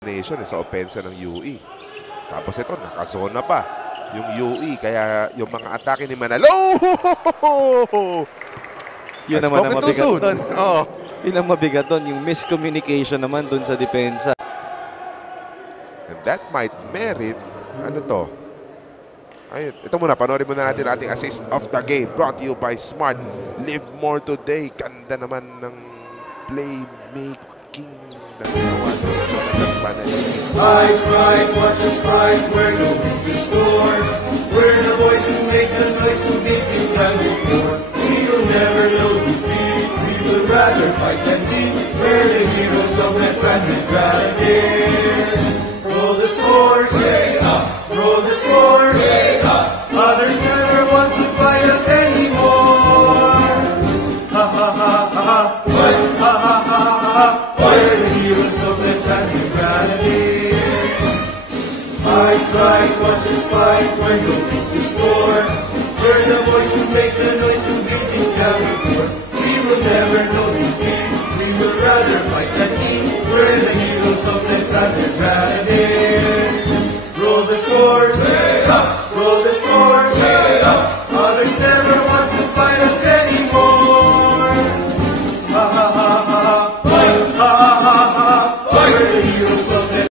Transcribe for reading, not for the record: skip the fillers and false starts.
Nation sa opensa ng UE. Tapos ito, nakazona pa yung UE. Kaya yung mga atake ni Manalo, yun naman ang mabigat doon. Oh. Yun ang mabigat doon. Yung miscommunication naman doon sa depensa. And that might merit, ano to? Ayun, ito muna, panoorin muna natin ating assist of the game. Brought to you by Smart. Live more today. Ganda naman ng playmaking na ginawa doon. Ice right, watch us right, we're the ones to score. We're the boys who make the noise, who beat this time before. We will never know defeat, we would rather fight than beat. We're the heroes of Metran neutrality. Roll the scores, way up. Roll the scores, way up. Others never want to fight us anymore. Ha ha ha ha ha. What? Ha ha ha ha ha. We're the heroes of Metran neutrality. Ice right, watch us fight, we're going to score. We're the boys who make the noise, who beat this town before. We will never know defeat, we would rather fight than